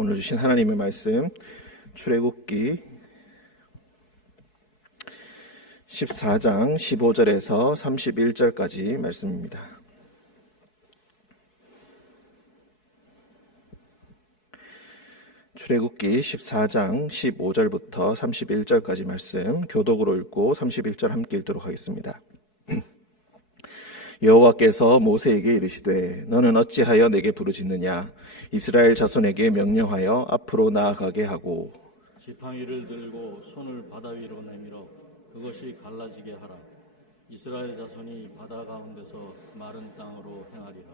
오늘 주신 하나님의 말씀 출애굽기 14장 15절에서 31절까지 말씀입니다. 출애굽기 14장 15절부터 31절까지 말씀 교독으로 읽고 31절 함께 읽도록 하겠습니다. 여호와께서 모세에게 이르시되 너는 어찌하여 내게 부르짖느냐? 이스라엘 자손에게 명령하여 앞으로 나아가게 하고 지팡이를 들고 손을 바다 위로 내밀어 그것이 갈라지게 하라. 이스라엘 자손이 바다 가운데서 마른 땅으로 행하리라.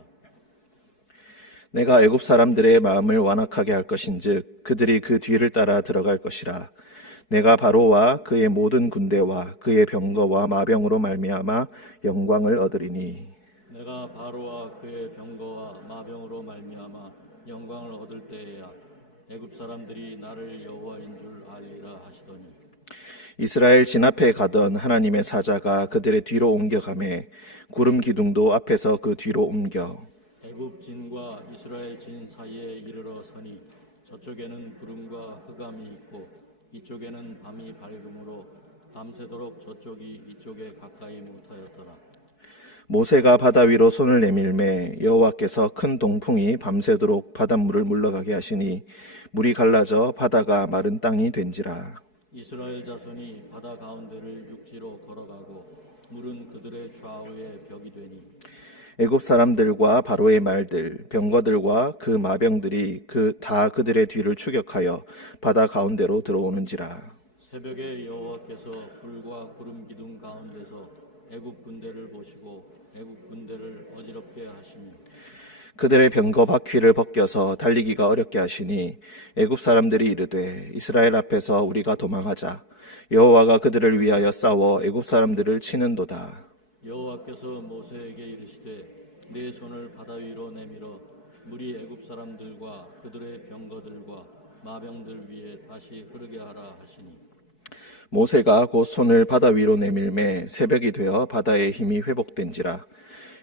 내가 애굽 사람들의 마음을 완악하게 할 것인즉 그들이 그 뒤를 따라 들어갈 것이라. 내가 바로와 그의 모든 군대와 그의 병거와 마병으로 말미암아 영광을 얻으리니 내가 바로와 그의 병거와 마병으로 말미암아 영광을 얻을 때에야 애굽 사람들이 나를 여호와인 줄 알리라 하시더니 이스라엘 진 앞에 가던 하나님의 사자가 그들의 뒤로 옮겨가매 구름 기둥도 앞에서 그 뒤로 옮겨 애굽 진과 이스라엘 진 사이에 이르러 서니 저쪽에는 구름과 흑암이 있고 이쪽에는 밤이 밝음으로 밤새도록 저쪽이 이쪽에 가까이 못하였더라. 모세가 바다 위로 손을 내밀매 여호와께서 큰 동풍이 밤새도록 바닷물을 물러가게 하시니 물이 갈라져 바다가 마른 땅이 된지라. 이스라엘 자손이 바다 가운데를 육지로 걸어가고 물은 그들의 좌우에 벽이 되니 애굽 사람들과 바로의 말들 병거들과 그 마병들이 다 그들의 뒤를 추격하여 바다 가운데로 들어오는지라. 새벽에 여호와께서 불과 구름 기둥 가운데서 애굽 군대를 보시고 애굽 군대를 어지럽게 하시며 그들의 병거 바퀴를 벗겨서 달리기가 어렵게 하시니 애굽 사람들이 이르되 이스라엘 앞에서 우리가 도망하자. 여호와가 그들을 위하여 싸워 애굽 사람들을 치는도다. 여호와께서 모세에게 이르시되 네 손을 바다 위로 내밀어 물이 애굽 사람들과 그들의 병거들과 마병들 위에 다시 흐르게 하라 하시니 모세가 곧 손을 바다 위로 내밀매 새벽이 되어 바다의 힘이 회복된지라.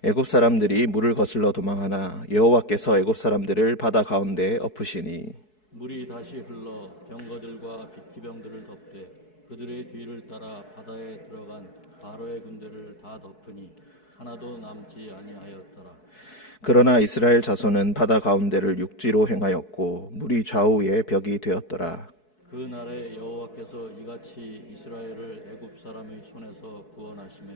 애굽 사람들이 물을 거슬러 도망하나 여호와께서 애굽 사람들을 바다 가운데 엎으시니 물이 다시 흘러 병거들과 비티병들을 덮되 그들의 뒤를 따라 바다에 들어간 바로의 군대를 다 덮으니 하나도 남지 아니하였더라. 그러나 이스라엘 자손은 바다 가운데를 육지로 행하였고 물이 좌우에 벽이 되었더라. 그 날에 여호와께서 이같이 이스라엘을 애굽 사람의 손에서 구원하시매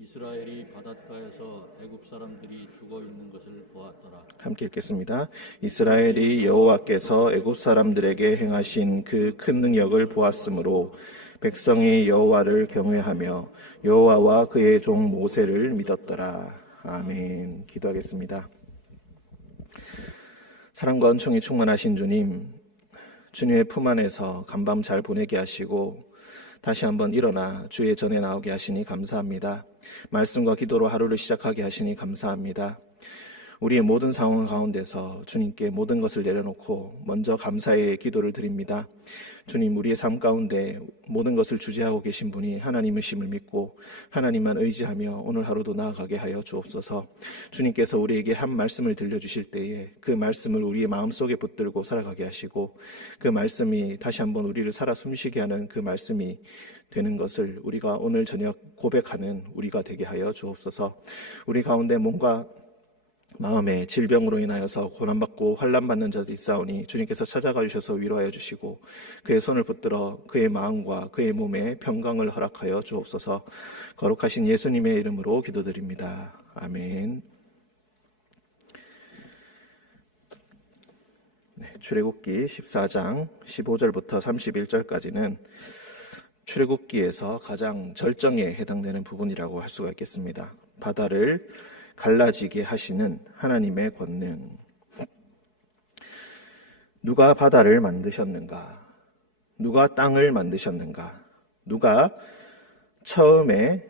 이스라엘이 바닷가에서 애굽 사람들이 죽어 있는 것을 보았더라. 함께 읽겠습니다. 이스라엘이 여호와께서 애굽 사람들에게 행하신 그 큰 능력을 보았으므로 백성이 여호와를 경외하며 여호와와 그의 종 모세를 믿었더라. 아멘. 기도하겠습니다. 사랑과 은총이 충만하신 주님, 주님의 품 안에서 간밤 잘 보내게 하시고 다시 한번 일어나 주의 전에 나오게 하시니 감사합니다. 말씀과 기도로 하루를 시작하게 하시니 감사합니다. 우리의 모든 상황 가운데서 주님께 모든 것을 내려놓고 먼저 감사의 기도를 드립니다. 주님, 우리의 삶 가운데 모든 것을 주재하고 계신 분이 하나님이심을 믿고 하나님만 의지하며 오늘 하루도 나아가게 하여 주옵소서. 주님께서 우리에게 한 말씀을 들려주실 때에 그 말씀을 우리의 마음속에 붙들고 살아가게 하시고 그 말씀이 다시 한번 우리를 살아 숨쉬게 하는 그 말씀이 되는 것을 우리가 오늘 저녁 고백하는 우리가 되게 하여 주옵소서. 우리 가운데 뭔가 마음에 질병으로 인하여서 고난받고 환난받는 자들이 있사오니 주님께서 찾아가 주셔서 위로하여 주시고 그의 손을 붙들어 그의 마음과 그의 몸에 평강을 허락하여 주옵소서. 거룩하신 예수님의 이름으로 기도드립니다. 아멘. 출애굽기 14장 15절부터 31절까지는 출애굽기에서 가장 절정에 해당되는 부분이라고 할 수가 있겠습니다. 바다를 갈라지게 하시는 하나님의 권능. 누가 바다를 만드셨는가? 누가 땅을 만드셨는가? 누가 처음에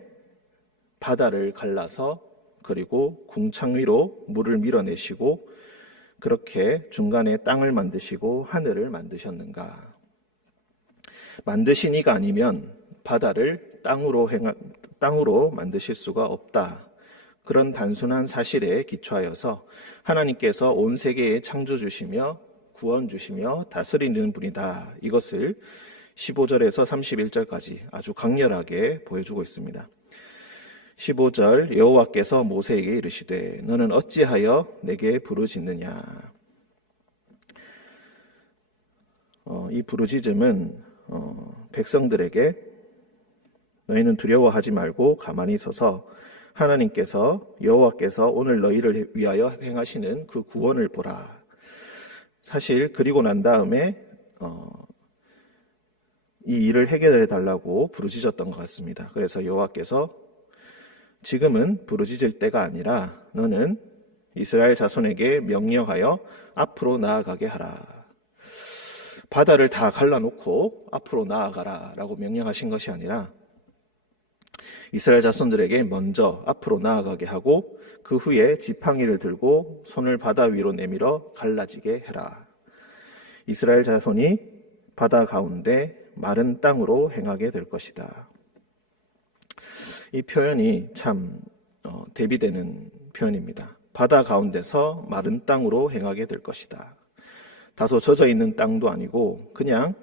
바다를 갈라서 그리고 궁창 위로 물을 밀어내시고 그렇게 중간에 땅을 만드시고 하늘을 만드셨는가? 만드신 이가 아니면 바다를 땅으로 만드실 수가 없다. 그런 단순한 사실에 기초하여서 하나님께서 온 세계에 창조주시며 구원 주시며 다스리는 분이다. 이것을 15절에서 31절까지 아주 강렬하게 보여주고 있습니다. 15절 여호와께서 모세에게 이르시되 너는 어찌하여 내게 부르짖느냐. 이 부르짖음은 백성들에게 너희는 두려워하지 말고 가만히 서서 하나님께서 여호와께서 오늘 너희를 위하여 행하시는 그 구원을 보라. 사실 그리고 난 다음에 이 일을 해결해 달라고 부르짖었던 것 같습니다. 그래서 여호와께서 지금은 부르짖을 때가 아니라 너는 이스라엘 자손에게 명령하여 앞으로 나아가게 하라. 바다를 다 갈라놓고 앞으로 나아가라 라고 명령하신 것이 아니라 이스라엘 자손들에게 먼저 앞으로 나아가게 하고 그 후에 지팡이를 들고 손을 바다 위로 내밀어 갈라지게 해라. 이스라엘 자손이 바다 가운데 마른 땅으로 행하게 될 것이다. 이 표현이 참 대비되는 표현입니다. 바다 가운데서 마른 땅으로 행하게 될 것이다. 다소 젖어 있는 땅도 아니고 그냥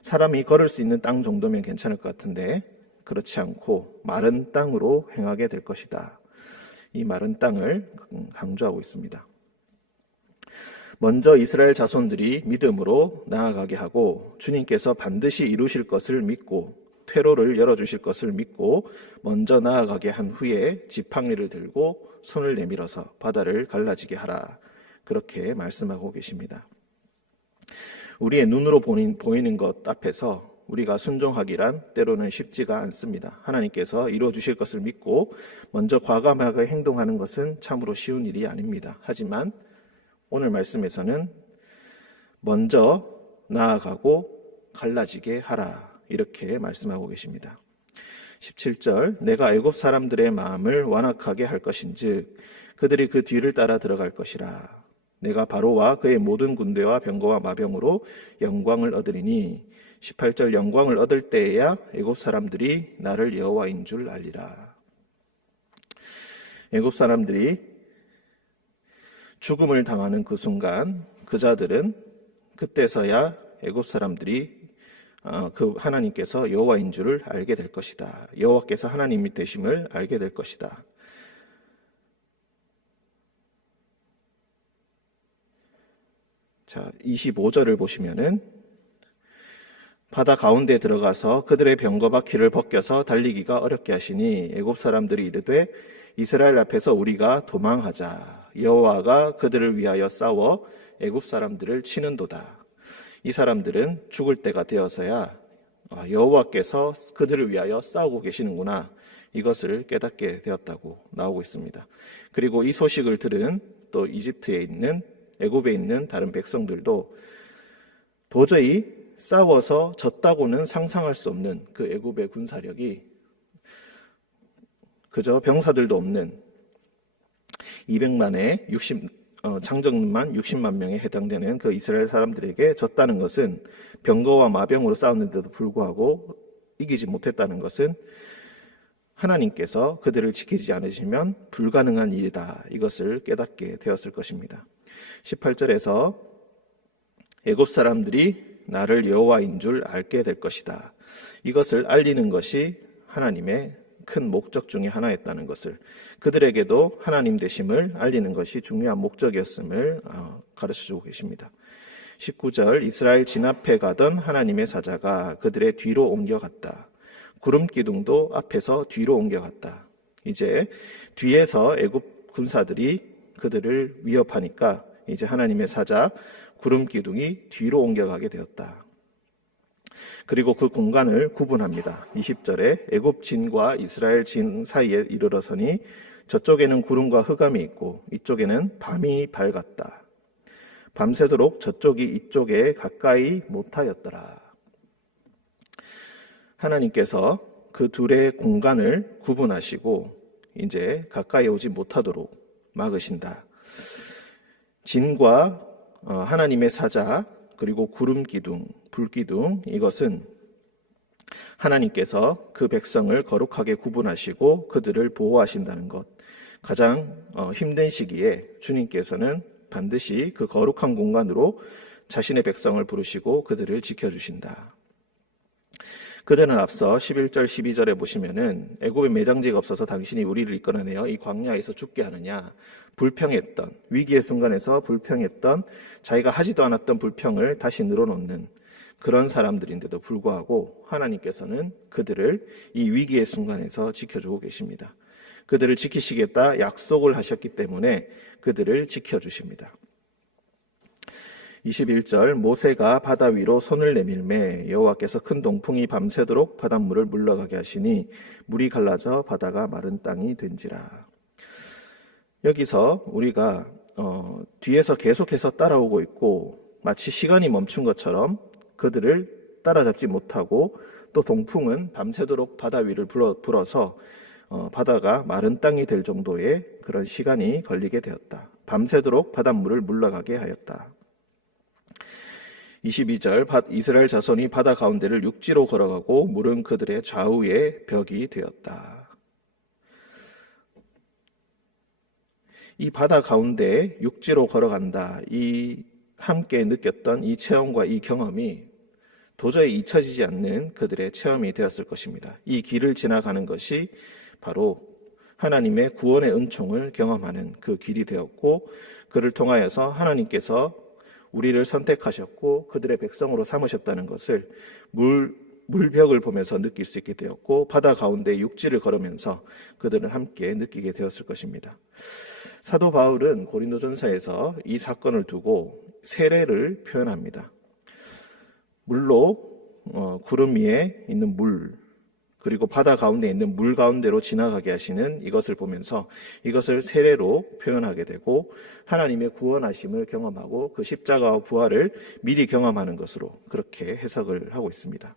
사람이 걸을 수 있는 땅 정도면 괜찮을 것 같은데 그렇지 않고 마른 땅으로 행하게 될 것이다. 이 마른 땅을 강조하고 있습니다. 먼저 이스라엘 자손들이 믿음으로 나아가게 하고 주님께서 반드시 이루실 것을 믿고 퇴로를 열어주실 것을 믿고 먼저 나아가게 한 후에 지팡이를 들고 손을 내밀어서 바다를 갈라지게 하라. 그렇게 말씀하고 계십니다. 우리의 눈으로 보이는 것 앞에서 우리가 순종하기란 때로는 쉽지가 않습니다. 하나님께서 이루어주실 것을 믿고 먼저 과감하게 행동하는 것은 참으로 쉬운 일이 아닙니다. 하지만 오늘 말씀에서는 먼저 나아가고 갈라지게 하라. 이렇게 말씀하고 계십니다. 17절 내가 애굽 사람들의 마음을 완악하게 할 것인즉 그들이 그 뒤를 따라 들어갈 것이라. 내가 바로와 그의 모든 군대와 병거와 마병으로 영광을 얻으리니 18절 영광을 얻을 때에야 애굽 사람들이 나를 여호와인 줄 알리라. 애굽 사람들이 죽음을 당하는 그 순간 그 자들은 그때서야 애굽 사람들이 그 하나님께서 여호와인 줄을 알게 될 것이다. 여호와께서 하나님이 되심을 알게 될 것이다. 자, 25절을 보시면은 바다 가운데 들어가서 그들의 병거와 길을 벗겨서 달리기가 어렵게 하시니 애굽 사람들이 이르되 이스라엘 앞에서 우리가 도망하자. 여호와가 그들을 위하여 싸워 애굽 사람들을 치는도다. 이 사람들은 죽을 때가 되어서야 여호와께서 그들을 위하여 싸우고 계시는구나. 이것을 깨닫게 되었다고 나오고 있습니다. 그리고 이 소식을 들은 또 이집트에 있는 애굽에 있는 다른 백성들도 도저히 싸워서 졌다고는 상상할 수 없는 그 애굽의 군사력이 그저 병사들도 없는 200만에 장정만 60만 명에 해당되는 그 이스라엘 사람들에게 졌다는 것은 병거와 마병으로 싸웠는데도 불구하고 이기지 못했다는 것은 하나님께서 그들을 지키지 않으시면 불가능한 일이다. 이것을 깨닫게 되었을 것입니다. 18절에서 애굽 사람들이 나를 여호와인 줄 알게 될 것이다. 이것을 알리는 것이 하나님의 큰 목적 중에 하나였다는 것을, 그들에게도 하나님 되심을 알리는 것이 중요한 목적이었음을 가르쳐주고 계십니다. 19절 이스라엘 진 앞에 가던 하나님의 사자가 그들의 뒤로 옮겨갔다. 구름 기둥도 앞에서 뒤로 옮겨갔다. 이제 뒤에서 애굽 군사들이 그들을 위협하니까 이제 하나님의 사자 구름 기둥이 뒤로 옮겨가게 되었다. 그리고 그 공간을 구분합니다. 20절에 애굽 진과 이스라엘 진 사이에 이르러서니 저쪽에는 구름과 흑암이 있고 이쪽에는 밤이 밝았다. 밤새도록 저쪽이 이쪽에 가까이 못하였더라. 하나님께서 그 둘의 공간을 구분하시고 이제 가까이 오지 못하도록 막으신다. 진과 하나님의 사자 그리고 구름 기둥, 불 기둥, 이것은 하나님께서 그 백성을 거룩하게 구분하시고 그들을 보호하신다는 것. 가장 힘든 시기에 주님께서는 반드시 그 거룩한 공간으로 자신의 백성을 부르시고 그들을 지켜주신다. 그들은 앞서 11절 12절에 보시면은 애굽에 매장지가 없어서 당신이 우리를 이끌어내어 이 광야에서 죽게 하느냐, 불평했던, 위기의 순간에서 불평했던, 자기가 하지도 않았던 불평을 다시 늘어놓는 그런 사람들인데도 불구하고 하나님께서는 그들을 이 위기의 순간에서 지켜주고 계십니다. 그들을 지키시겠다 약속을 하셨기 때문에 그들을 지켜주십니다. 21절 모세가 바다 위로 손을 내밀매 여호와께서 큰 동풍이 밤새도록 바닷물을 물러가게 하시니 물이 갈라져 바다가 마른 땅이 된지라. 여기서 우리가 뒤에서 계속해서 따라오고 있고 마치 시간이 멈춘 것처럼 그들을 따라잡지 못하고 또 동풍은 밤새도록 바다 위를 불어서 바다가 마른 땅이 될 정도의 그런 시간이 걸리게 되었다. 밤새도록 바닷물을 물러가게 하였다. 22절 이스라엘 자손이 바다 가운데를 육지로 걸어가고 물은 그들의 좌우에 벽이 되었다. 이 바다 가운데 육지로 걸어간다. 이 함께 느꼈던 이 체험과 이 경험이 도저히 잊혀지지 않는 그들의 체험이 되었을 것입니다. 이 길을 지나가는 것이 바로 하나님의 구원의 은총을 경험하는 그 길이 되었고 그를 통하여서 하나님께서 우리를 선택하셨고 그들의 백성으로 삼으셨다는 것을 물벽을 보면서 느낄 수 있게 되었고 바다 가운데 육지를 걸으면서 그들은 함께 느끼게 되었을 것입니다. 사도 바울은 고린도전서에서 이 사건을 두고 세례를 표현합니다. 물로 구름 위에 있는 물 그리고 바다 가운데 있는 물 가운데로 지나가게 하시는 이것을 보면서 이것을 세례로 표현하게 되고 하나님의 구원하심을 경험하고 그 십자가와 부활을 미리 경험하는 것으로 그렇게 해석을 하고 있습니다.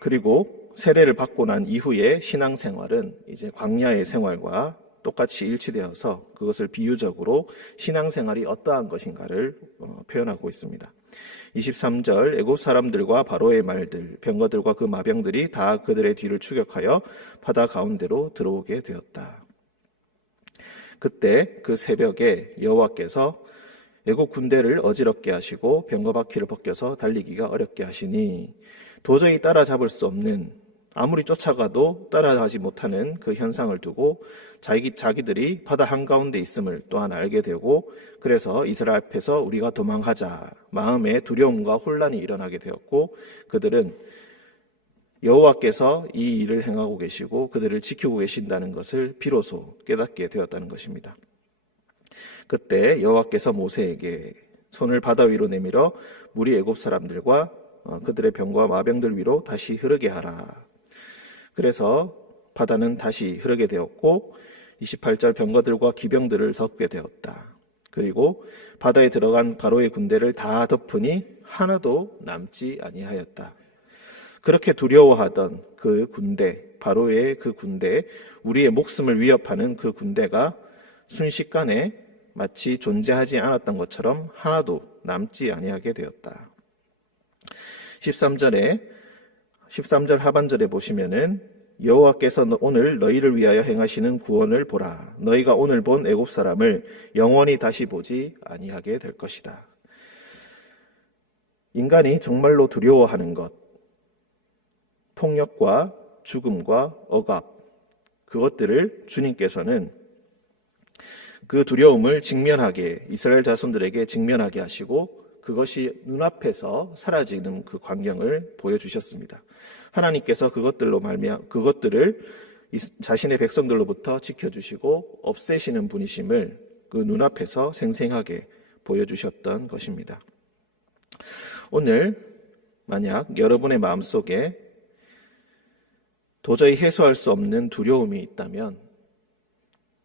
그리고 세례를 받고 난 이후의 신앙생활은 이제 광야의 생활과 똑같이 일치되어서 그것을 비유적으로 신앙생활이 어떠한 것인가를 표현하고 있습니다. 23절 애굽 사람들과 바로의 말들 병거들과 그 마병들이 다 그들의 뒤를 추격하여 바다 가운데로 들어오게 되었다. 그때 그 새벽에 여호와께서 애굽 군대를 어지럽게 하시고 병거 바퀴를 벗겨서 달리기가 어렵게 하시니 도저히 따라잡을 수 없는 아무리 쫓아가도 따라가지 못하는 그 현상을 두고 자기들이 바다 한가운데 있음을 또한 알게 되고 그래서 이스라엘 앞에서 우리가 도망하자 마음에 두려움과 혼란이 일어나게 되었고 그들은 여호와께서 이 일을 행하고 계시고 그들을 지키고 계신다는 것을 비로소 깨닫게 되었다는 것입니다. 그때 여호와께서 모세에게 손을 바다 위로 내밀어 물이 애굽 사람들과 그들의 병과 마병들 위로 다시 흐르게 하라. 그래서 바다는 다시 흐르게 되었고 28절 병거들과 기병들을 덮게 되었다. 그리고 바다에 들어간 바로의 군대를 다 덮으니 하나도 남지 아니하였다. 그렇게 두려워하던 그 군대, 바로의 그 군대, 우리의 목숨을 위협하는 그 군대가 순식간에 마치 존재하지 않았던 것처럼 하나도 남지 아니하게 되었다. 13절 하반절에 보시면은 여호와께서 오늘 너희를 위하여 행하시는 구원을 보라. 너희가 오늘 본 애굽 사람을 영원히 다시 보지 아니하게 될 것이다. 인간이 정말로 두려워하는 것, 폭력과 죽음과 억압, 그것들을 주님께서는 그 두려움을 직면하게 이스라엘 자손들에게 직면하게 하시고 그것이 눈앞에서 사라지는 그 광경을 보여주셨습니다. 하나님께서 그것들을 자신의 백성들로부터 지켜주시고 없애시는 분이심을 그 눈앞에서 생생하게 보여주셨던 것입니다. 오늘 만약 여러분의 마음속에 도저히 해소할 수 없는 두려움이 있다면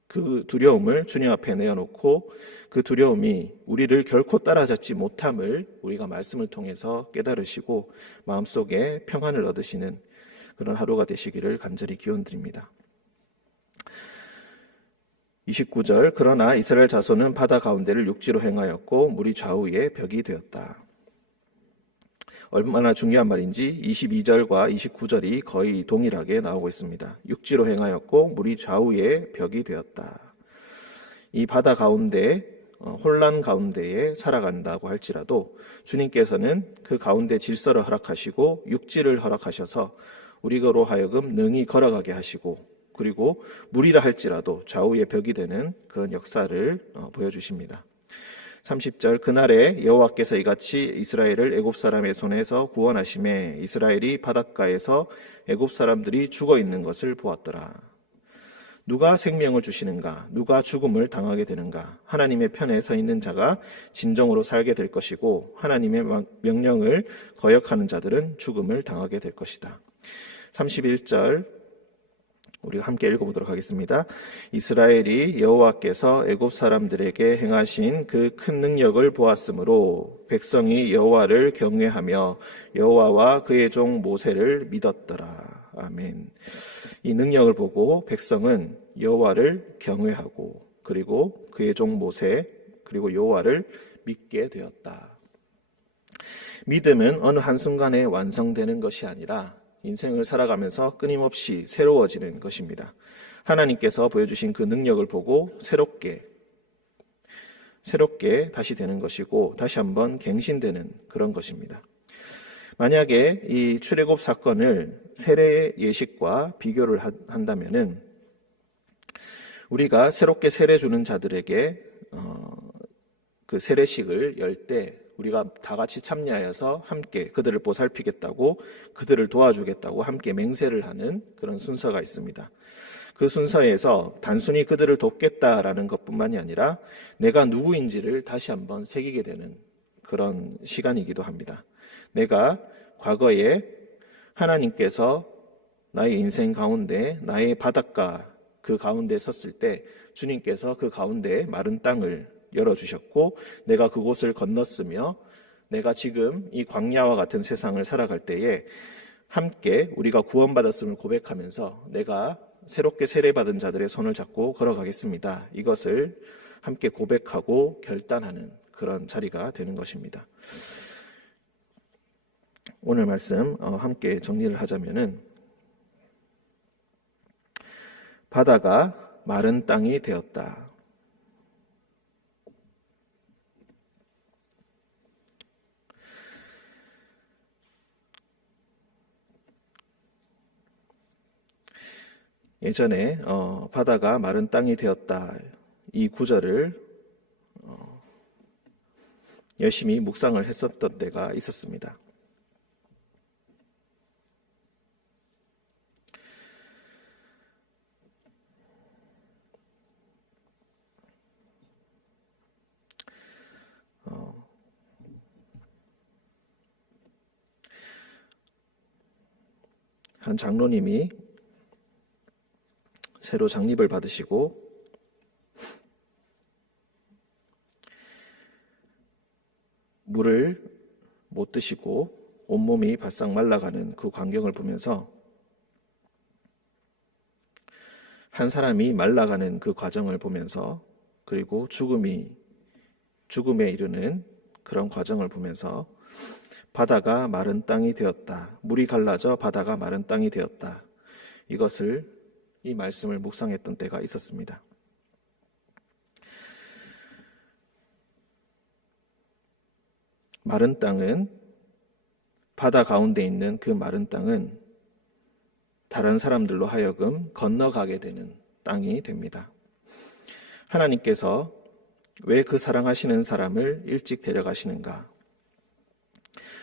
그 두려움을 주님 앞에 내어놓고 그 두려움이 우리를 결코 따라잡지 못함을 우리가 말씀을 통해서 깨달으시고 마음속에 평안을 얻으시는 그런 하루가 되시기를 간절히 기원드립니다. 29절 그러나 이스라엘 자손은 바다 가운데를 육지로 행하였고 물이 좌우에 벽이 되었다. 얼마나 중요한 말인지 22절과 29절이 거의 동일하게 나오고 있습니다. 육지로 행하였고 물이 좌우에 벽이 되었다. 이 바다 가운데 혼란 가운데에 살아간다고 할지라도 주님께서는 그 가운데 질서를 허락하시고 육지를 허락하셔서 우리로 하여금 능히 걸어가게 하시고, 그리고 물이라 할지라도 좌우의 벽이 되는 그런 역사를 보여주십니다. 30절, 그날에 여호와께서 이같이 이스라엘을 애굽 사람의 손에서 구원하심에 이스라엘이 바닷가에서 애굽 사람들이 죽어 있는 것을 보았더라. 누가 생명을 주시는가? 누가 죽음을 당하게 되는가? 하나님의 편에 서 있는 자가 진정으로 살게 될 것이고, 하나님의 명령을 거역하는 자들은 죽음을 당하게 될 것이다. 31절 우리가 함께 읽어보도록 하겠습니다. 이스라엘이 여호와께서 애굽 사람들에게 행하신 그 큰 능력을 보았으므로 백성이 여호와를 경외하며 여호와와 그의 종 모세를 믿었더라. 아멘. 이 능력을 보고 백성은 여호와를 경외하고, 그리고 그의 종 모세, 그리고 여호와를 믿게 되었다. 믿음은 어느 한순간에 완성되는 것이 아니라 인생을 살아가면서 끊임없이 새로워지는 것입니다. 하나님께서 보여주신 그 능력을 보고 새롭게 다시 되는 것이고, 다시 한번 갱신되는 그런 것입니다. 만약에 이 출애굽 사건을 세례 예식과 비교를 한다면은, 우리가 새롭게 세례 주는 자들에게 그 세례식을 열 때 우리가 다 같이 참여하여서 함께 그들을 보살피겠다고, 그들을 도와주겠다고 함께 맹세를 하는 그런 순서가 있습니다. 그 순서에서 단순히 그들을 돕겠다라는 것뿐만이 아니라 내가 누구인지를 다시 한번 새기게 되는 그런 시간이기도 합니다. 내가 과거에 하나님께서 나의 인생 가운데, 나의 바닷가 그 가운데 섰을 때 주님께서 그 가운데 마른 땅을 열어주셨고, 내가 그곳을 건넜으며 내가 지금 이 광야와 같은 세상을 살아갈 때에 함께 우리가 구원받았음을 고백하면서 내가 새롭게 세례받은 자들의 손을 잡고 걸어가겠습니다. 이것을 함께 고백하고 결단하는 그런 자리가 되는 것입니다. 오늘 말씀 함께 정리를 하자면은, 바다가 마른 땅이 되었다. 예전에 바다가 마른 땅이 되었다, 이 구절을 열심히 묵상을 했었던 때가 있었습니다. 한 장로님이 새로 장립을 받으시고 물을 못 드시고 온몸이 바싹 말라가는 그 광경을 보면서, 한 사람이 말라가는 그 과정을 보면서, 그리고 죽음에 이르는 그런 과정을 보면서 바다가 마른 땅이 되었다, 물이 갈라져 바다가 마른 땅이 되었다, 이 말씀을 묵상했던 때가 있었습니다. 마른 땅은, 바다 가운데 있는 그 마른 땅은 다른 사람들로 하여금 건너가게 되는 땅이 됩니다. 하나님께서 왜 그 사랑하시는 사람을 일찍 데려가시는가?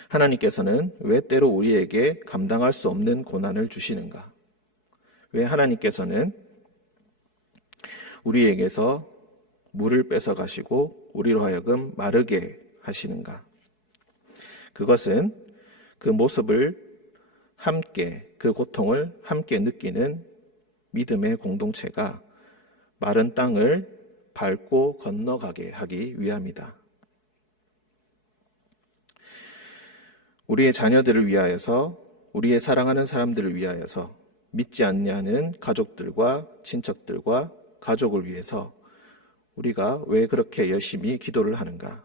하나님께서는 왜 때로 우리에게 감당할 수 없는 고난을 주시는가? 왜 하나님께서는 우리에게서 물을 뺏어가시고 우리로 하여금 마르게 하시는가? 그것은 그 모습을 함께, 그 고통을 함께 느끼는 믿음의 공동체가 마른 땅을 밟고 건너가게 하기 위함이다. 우리의 자녀들을 위하여서, 우리의 사랑하는 사람들을 위하여서, 믿지 않냐는 가족들과 친척들과 가족을 위해서 우리가 왜 그렇게 열심히 기도를 하는가?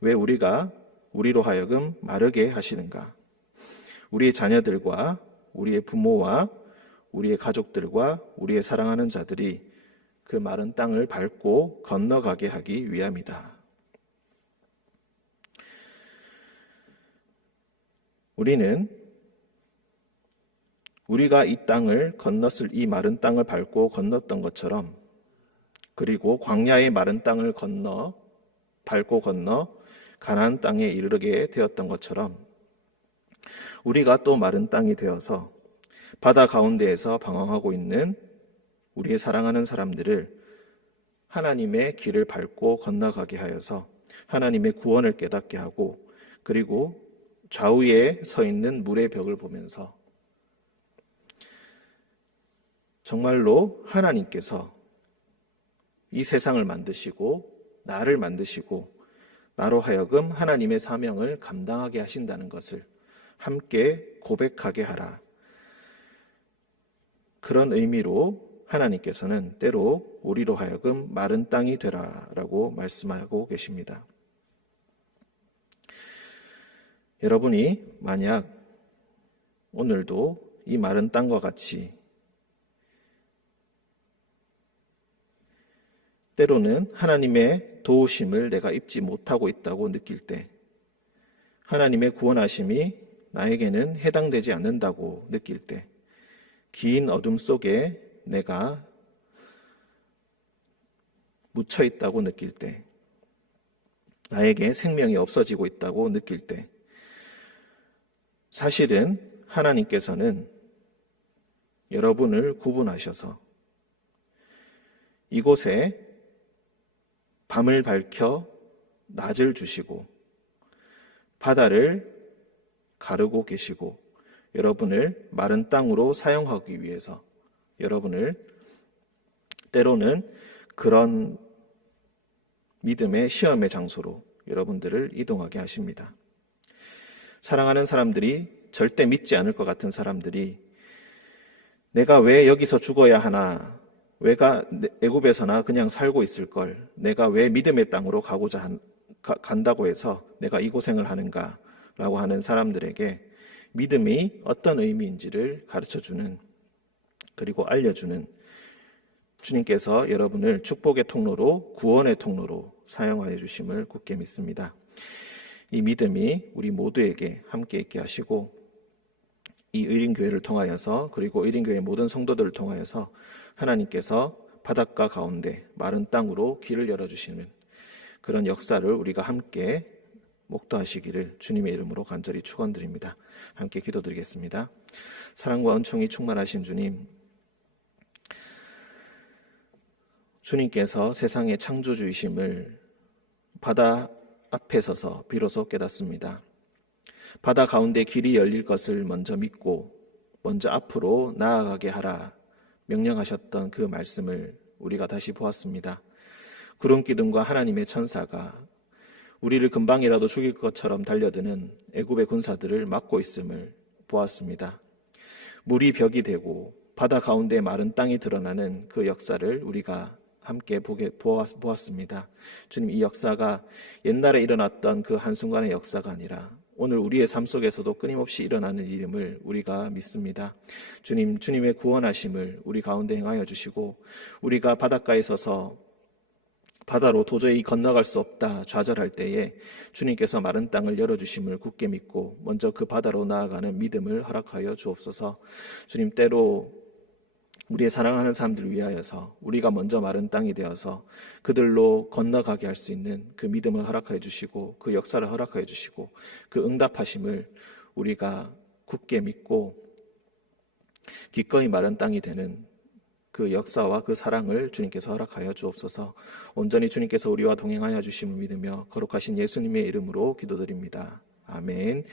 왜 우리가 우리로 하여금 마르게 하시는가? 우리의 자녀들과 우리의 부모와 우리의 가족들과 우리의 사랑하는 자들이 그 마른 땅을 밟고 건너가게 하기 위함이다. 우리는 우리가 이 땅을 건넜을 이 마른 땅을 밟고 건넜던 것처럼, 그리고 광야의 마른 땅을 밟고 건너 가나안 땅에 이르게 되었던 것처럼 우리가 또 마른 땅이 되어서 바다 가운데에서 방황하고 있는 우리의 사랑하는 사람들을 하나님의 길을 밟고 건너가게 하여서 하나님의 구원을 깨닫게 하고, 그리고 좌우에 서 있는 물의 벽을 보면서 정말로 하나님께서 이 세상을 만드시고 나를 만드시고 나로 하여금 하나님의 사명을 감당하게 하신다는 것을 함께 고백하게 하라. 그런 의미로 하나님께서는 때로 우리로 하여금 마른 땅이 되라라고 말씀하고 계십니다. 여러분이 만약 오늘도 이 마른 땅과 같이 때로는 하나님의 도우심을 내가 입지 못하고 있다고 느낄 때, 하나님의 구원하심이 나에게는 해당되지 않는다고 느낄 때, 긴 어둠 속에 내가 묻혀 있다고 느낄 때, 나에게 생명이 없어지고 있다고 느낄 때, 사실은 하나님께서는 여러분을 구분하셔서 이곳에 밤을 밝혀 낮을 주시고 바다를 가르고 계시고 여러분을 마른 땅으로 사용하기 위해서 여러분을 때로는 그런 믿음의 시험의 장소로 여러분들을 이동하게 하십니다. 사랑하는 사람들이, 절대 믿지 않을 것 같은 사람들이 내가 왜 여기서 죽어야 하나, 왜가 애굽에서나 그냥 살고 있을 걸, 내가 왜 믿음의 땅으로 간다고 해서 내가 이 고생을 하는가 라고 하는 사람들에게 믿음이 어떤 의미인지를 가르쳐주는, 그리고 알려주는 주님께서 여러분을 축복의 통로로, 구원의 통로로 사용하여 주심을 굳게 믿습니다. 이 믿음이 우리 모두에게 함께 있게 하시고 이 의린교회를 통하여서, 그리고 의린교회 모든 성도들을 통하여서 하나님께서 바닷가 가운데 마른 땅으로 길을 열어주시는 그런 역사를 우리가 함께 목도하시기를 주님의 이름으로 간절히 축원드립니다. 함께 기도드리겠습니다. 사랑과 은총이 충만하신 주님, 주님께서 세상의 창조주이심을 바다 앞에 서서 비로소 깨닫습니다. 바다 가운데 길이 열릴 것을 먼저 믿고 먼저 앞으로 나아가게 하라 명령하셨던 그 말씀을 우리가 다시 보았습니다. 구름 기둥과 하나님의 천사가 우리를 금방이라도 죽일 것처럼 달려드는 애굽의 군사들을 막고 있음을 보았습니다. 물이 벽이 되고 바다 가운데 마른 땅이 드러나는 그 역사를 우리가 함께 보았습니다. 주님, 이 역사가 옛날에 일어났던 그 한순간의 역사가 아니라 오늘 우리의 삶 속에서도 끊임없이 일어나는 일임을 우리가 믿습니다. 주님, 주님의 구원하심을 우리 가운데 행하여 주시고 우리가 바닷가에 서서 바다로 도저히 건너갈 수 없다 좌절할 때에 주님께서 마른 땅을 열어주심을 굳게 믿고 먼저 그 바다로 나아가는 믿음을 허락하여 주옵소서. 주님, 때로 우리의 사랑하는 사람들을 위하여서 우리가 먼저 마른 땅이 되어서 그들로 건너가게 할 수 있는 그 믿음을 허락하여 주시고 그 역사를 허락하여 주시고 그 응답하심을 우리가 굳게 믿고 기꺼이 마른 땅이 되는 그 역사와 그 사랑을 주님께서 허락하여 주옵소서. 온전히 주님께서 우리와 동행하여 주심을 믿으며 거룩하신 예수님의 이름으로 기도드립니다. 아멘.